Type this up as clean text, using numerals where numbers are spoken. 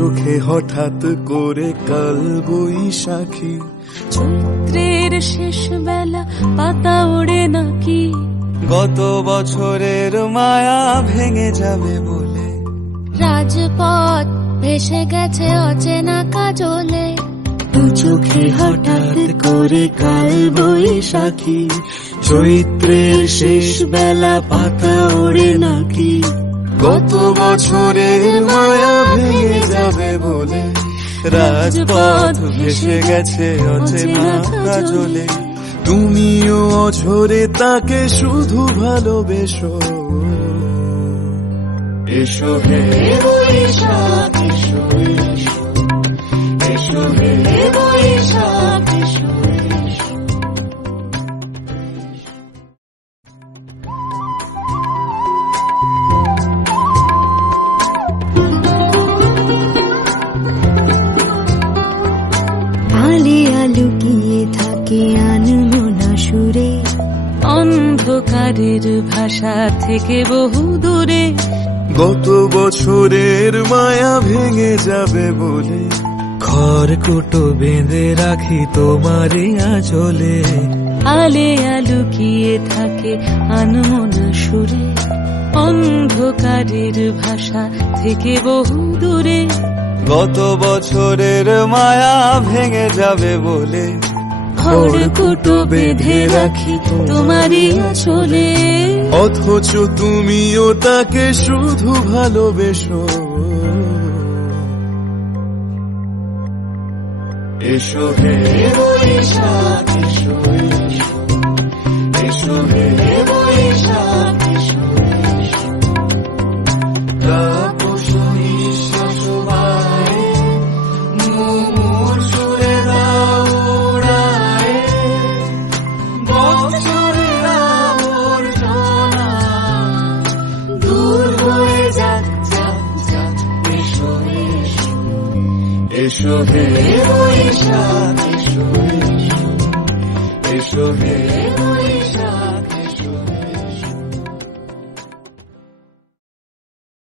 চোখে হঠাৎ করে কাল বৈশাখী, চৈত্রের শেষ বেলা পাতা ওড়ে নাকি, গত বছরের মায়া ভেঙে যাবে বলে, রাজপথ ভেসে গেছে অচেনা কাজলে, দু চোখে হঠাৎ করে কাল বৈশাখী, চৈত্রের শেষ বেলা পাতা ওড়ে নাকি, গত বছরের মায়া ভেঙে যাবে বলে, রাজপথ ভেসে গেছে অচেনা কাজলে, তুমিও অঝরে তাকে শুধু ভালোবেসো। এসো হে বৈশাখ এসো, এসো হে বৈশাখ এসো। আলিয়া লুকিয়ে থাকে আনমনা সুরে, অন্ধকারের ভাষা থেকে বহু দূরে, গত বছরের মায়া ভেঙে যাবে বলে, খড়কুটো বেঁধে রাখি তোমারই আঁচলে, আলিয়া লুকিয়ে থাকে আনমনা সুরে, অন্ধকারের ভাষা থেকে বহু দূরে, গত বছরের মায়া ভেঙে যাবে বলে, খড়কুটো বেঁধে রাখি তোমারই আঁচলে, অথচ তুমিও তাকে শুধু ভালোবেসো। এসো হে বৈশাখ এসো, এসো হে বৈশাখ এসো, তাপসী নিঃশ্বাস বায়ে, মুমুর সুরে দাও উড়ায়ে, বছরের আবর্জনা দূর হয়ে যাক যাক যাক। এসো এসো, এসো হে বৈশাখ এসো, এসো হে বৈশাখ।